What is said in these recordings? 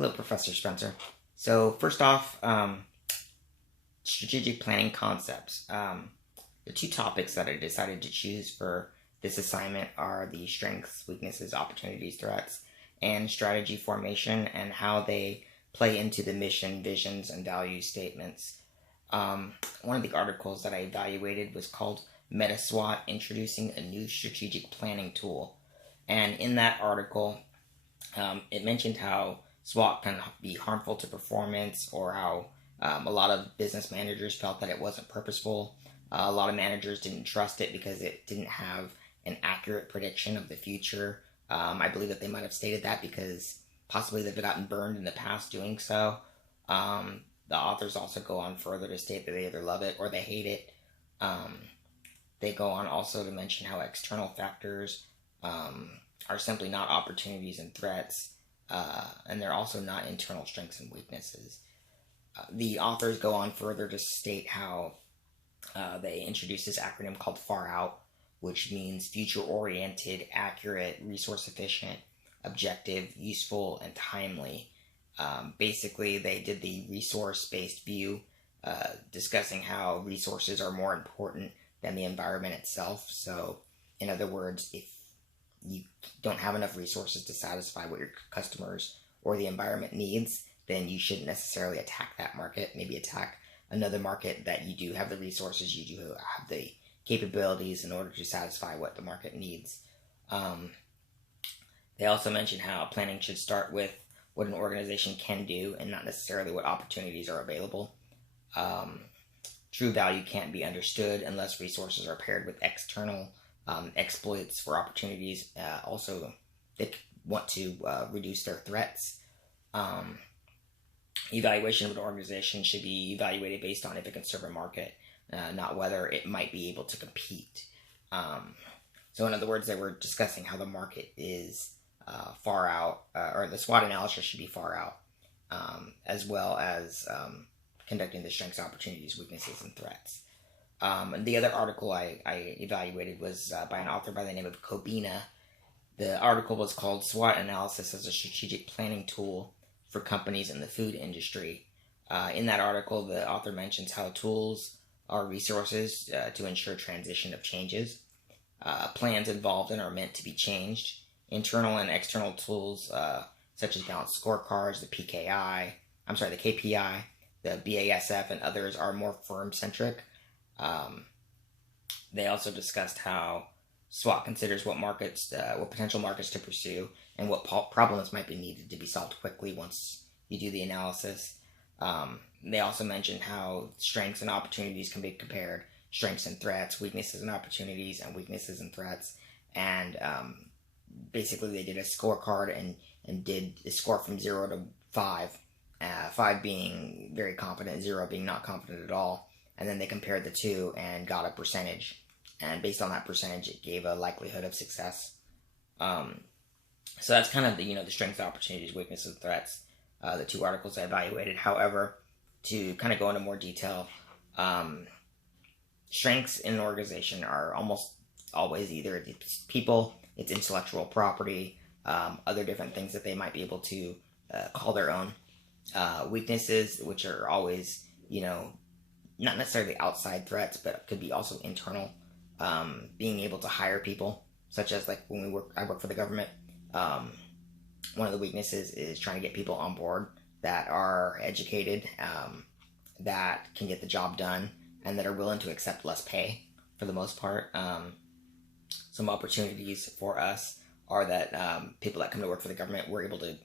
Hello, Professor Spencer. So first off, strategic planning concepts. The two topics that I decided to choose for this assignment are the strengths, weaknesses, opportunities, threats, and strategy formation, and how they play into the mission, visions, and value statements. One of the articles that I evaluated was called MetaSWOT, Introducing a New Strategic Planning Tool. And in that article, it mentioned how SWOT can be harmful to performance, or how a lot of business managers felt that it wasn't purposeful. A lot of managers didn't trust it because it didn't have an accurate prediction of the future. I believe that they might have stated that because possibly they've gotten burned in the past doing so. The authors also go on further to state that they either love it or they hate it. They go on also to mention how external factors are simply not opportunities and threats, and they're also not internal strengths and weaknesses. The authors go on further to state how they introduce this acronym called FAR OUT, which means future-oriented, accurate, resource-efficient, objective, useful, and timely. Basically, they did the resource-based view, discussing how resources are more important than the environment itself. So, in other words, if you don't have enough resources to satisfy what your customers or the environment needs, then you shouldn't necessarily attack that market. Maybe attack another market that you do have the resources, you do have the capabilities in order to satisfy what the market needs. They also mention how planning should start with what an organization can do and not necessarily what opportunities are available. True value can't be understood unless resources are paired with external exploits for opportunities. Also, they want to reduce their threats. Evaluation of an organization should be evaluated based on if it can serve a market, not whether it might be able to compete. So in other words, they were discussing how the market is far out, or the SWOT analysis should be far out, as well as conducting the strengths, opportunities, weaknesses, and threats. And the other article I evaluated was by an author by the name of Kobina. The article was called SWOT Analysis as a Strategic Planning Tool for Companies in the Food Industry. In that article, the author mentions how tools are resources to ensure transition of changes. Plans involved and are meant to be changed. Internal and external tools such as balanced scorecards, the KPI, the BASF, and others are more firm-centric. They also discussed how SWOT considers what potential markets to pursue, and what problems might be needed to be solved quickly once you do the analysis. They also mentioned how strengths and opportunities can be compared, strengths and threats, weaknesses and opportunities, and weaknesses and threats. And basically they did a scorecard and did a score from 0 to 5, 5 being very confident, 0 being not confident at all. And then they compared the two and got a percentage. And based on that percentage, it gave a likelihood of success. So that's kind of the strengths, opportunities, weaknesses, threats, the two articles I evaluated. However, to kind of go into more detail, strengths in an organization are almost always either it's people, it's intellectual property, other different things that they might be able to call their own. Weaknesses, which are always, not necessarily outside threats, but could be also internal. Being able to hire people, such as like when I work for the government. One of the weaknesses is trying to get people on board that are educated, that can get the job done, and that are willing to accept less pay for the most part. Some opportunities for us are that people that come to work for the government, we're able to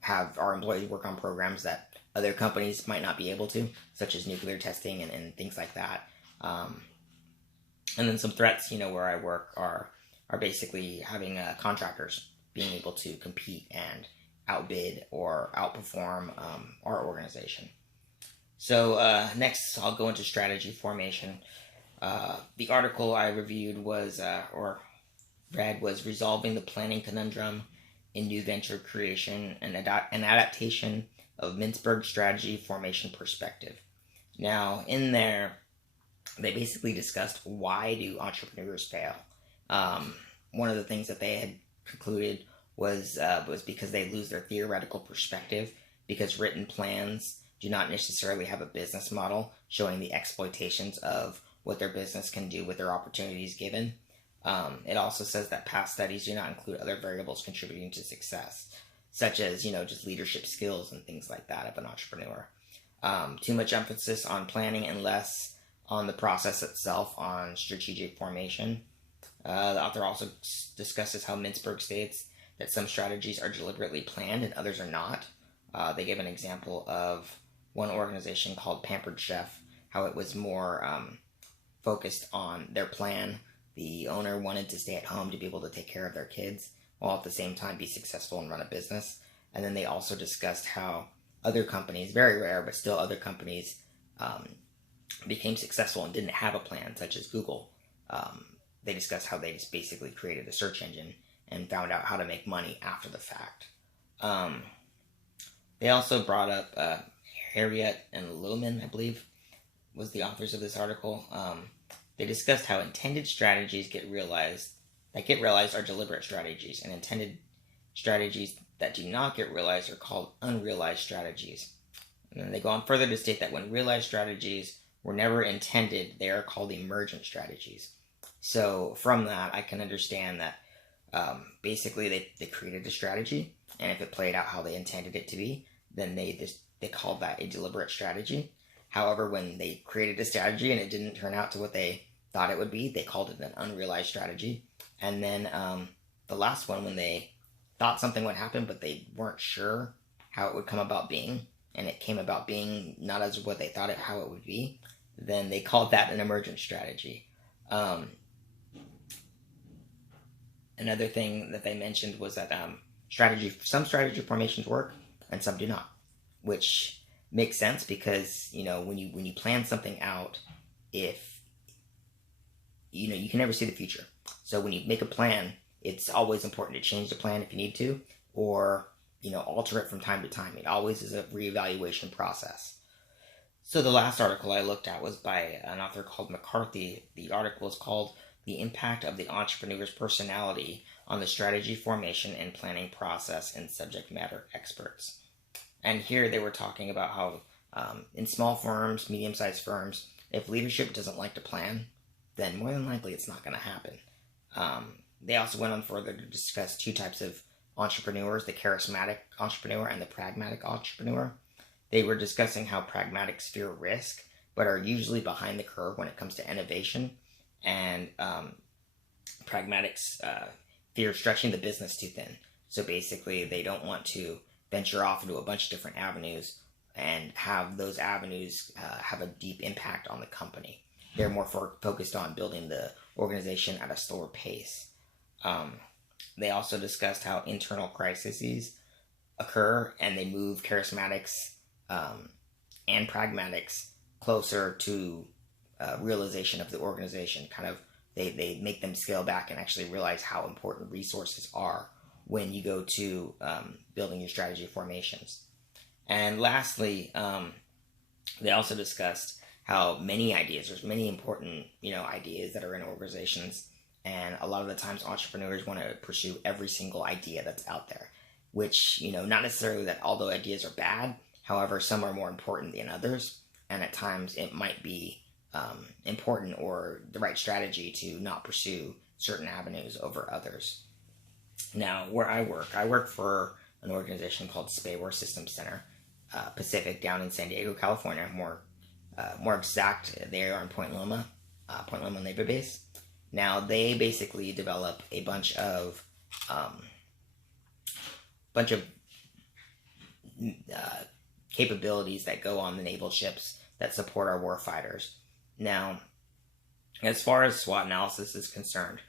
have our employees work on programs that other companies might not be able to, such as nuclear testing and things like that. And then some threats, where I work are basically having contractors being able to compete and outbid or outperform our organization. So next, I'll go into strategy formation. The article I reviewed was Resolving the Planning Conundrum in New Venture Creation, an adaptation of Mintzberg Strategy Formation Perspective. Now, in there, they basically discussed why do entrepreneurs fail. One of the things that they had concluded was because they lose their theoretical perspective because written plans do not necessarily have a business model showing the exploitations of what their business can do with their opportunities given. It also says that past studies do not include other variables contributing to success, such as, just leadership skills and things like that of an entrepreneur. Too much emphasis on planning and less on the process itself, on strategic formation. The author also discusses how Mintzberg states that some strategies are deliberately planned and others are not. They give an example of one organization called Pampered Chef, how it was more focused on their plan. The owner wanted to stay at home to be able to take care of their kids, while at the same time be successful and run a business. And then they also discussed how other companies, very rare, but still other companies, became successful and didn't have a plan, such as Google. They discussed how they just basically created a search engine and found out how to make money after the fact. They also brought up Harriet and Lohman, I believe, was the authors of this article. They discussed how intended strategies that get realized are deliberate strategies, and intended strategies that do not get realized are called unrealized strategies. And then they go on further to state that when realized strategies were never intended, they are called emergent strategies. So from that, I can understand that basically they created a strategy, and if it played out how they intended it to be, then they called that a deliberate strategy. However, when they created a strategy and it didn't turn out to what they thought it would be, they called it an unrealized strategy. And then the last one, when they thought something would happen, but they weren't sure how it would come about being, and it came about being not as what they thought how it would be, then they called that an emergent strategy. Another thing that they mentioned was that some strategy formations work and some do not, which makes sense because when you plan something out, if you can never see the future. So when you make a plan, it's always important to change the plan if you need to, or alter it from time to time. It always is a reevaluation process. So the last article I looked at was by an author called McCarthy. The article is called "The Impact of the Entrepreneur's Personality on the Strategy Formation and Planning Process in Subject Matter Experts." And here they were talking about how in small firms, medium-sized firms, if leadership doesn't like to plan, then more than likely it's not going to happen. They also went on further to discuss two types of entrepreneurs, the charismatic entrepreneur and the pragmatic entrepreneur. They were discussing how pragmatics fear risk, but are usually behind the curve when it comes to innovation, and pragmatics fear stretching the business too thin. So basically, they don't want to venture off into a bunch of different avenues and have those avenues have a deep impact on the company. They're more focused on building the organization at a slower pace. They also discussed how internal crises occur, and they move charismatics and pragmatics closer to realization of the organization. They make them scale back and actually realize how important resources are when you go to building your strategy formations. And lastly, they also discussed how there's many important ideas that are in organizations, and a lot of the times entrepreneurs want to pursue every single idea that's out there, which not necessarily that all the ideas are bad. However, some are more important than others, and at times it might be important or the right strategy to not pursue certain avenues over others. Now, where I work for an organization called Spayware Systems Center Pacific down in San Diego, California. More exact, they are in Point Loma Naval Base. Now, they basically develop a bunch of capabilities that go on the naval ships that support our warfighters. Now, as far as SWOT analysis is concerned,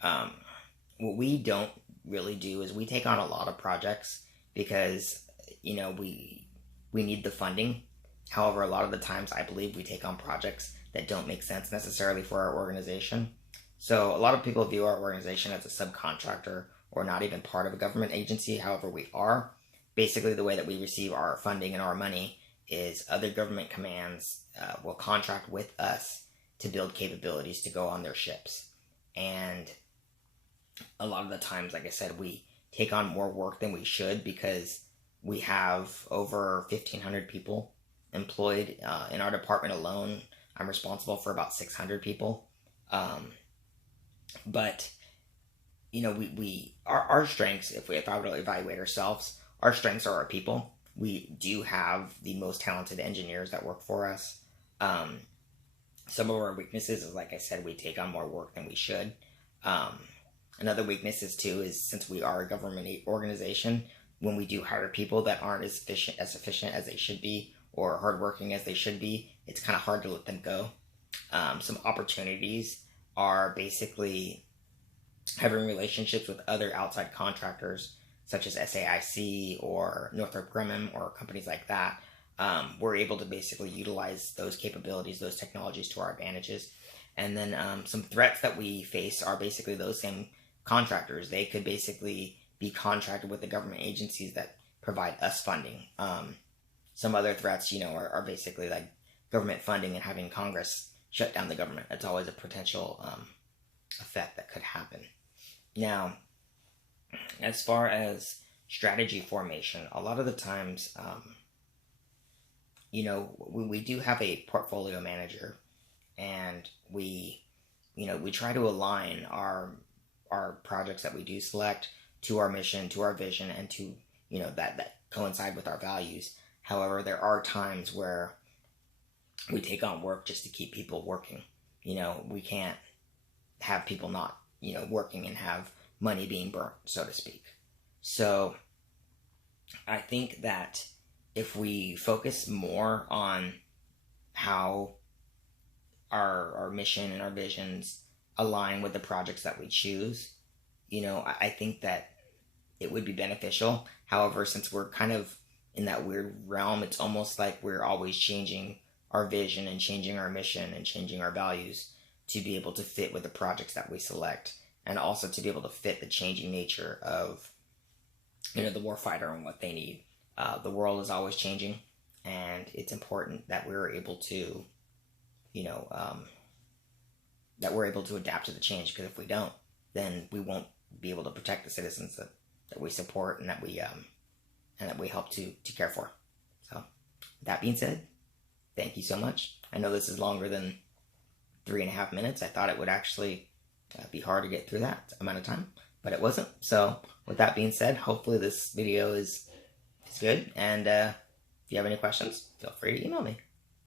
what we don't really do is we take on a lot of projects because we need the funding. However, a lot of the times I believe we take on projects that don't make sense necessarily for our organization. So a lot of people view our organization as a subcontractor or not even part of a government agency. However, we are. Basically, the way that we receive our funding and our money is other government commands will contract with us to build capabilities to go on their ships. And a lot of the times, like I said, we take on more work than we should because We have over 1,500 people employed in our department alone. I'm responsible for about 600 people. But our strengths, if I were to evaluate ourselves, our strengths are our people. We do have the most talented engineers that work for us. Some of our weaknesses is, like I said, we take on more work than we should. Another weakness is too is, since we are a government organization, when we do hire people that aren't as efficient as they should be, or hardworking as they should be, it's kind of hard to let them go. Some opportunities are basically having relationships with other outside contractors, such as SAIC or Northrop Grumman or companies like that. We're able to basically utilize those capabilities, those technologies to our advantages. And then some threats that we face are basically those same contractors. They could basically be contracted with the government agencies that provide us funding. Some other threats, are basically like government funding and having Congress shut down the government. That's always a potential effect that could happen. Now, as far as strategy formation, a lot of the times, we do have a portfolio manager, and we try to align our projects that we do select to our mission, to our vision, and to that coincide with our values. However, there are times where we take on work just to keep people working. We can't have people not working and have money being burnt, so to speak. So I think that if we focus more on how our mission and our visions align with the projects that we choose, I think that it would be beneficial. However, since we're kind of in that weird realm, it's almost like we're always changing our vision and changing our mission and changing our values to be able to fit with the projects that we select, and also to be able to fit the changing nature of the warfighter and what they need. The world is always changing, and it's important that we're able to adapt to the change, because if we don't, then we won't be able to protect the citizens that we support and that we help to care for. So, that being said, thank you so much. I know this is longer than 3.5 minutes. I thought it would actually be hard to get through that amount of time, but it wasn't. So, with that being said, hopefully this video is good. And if you have any questions, feel free to email me.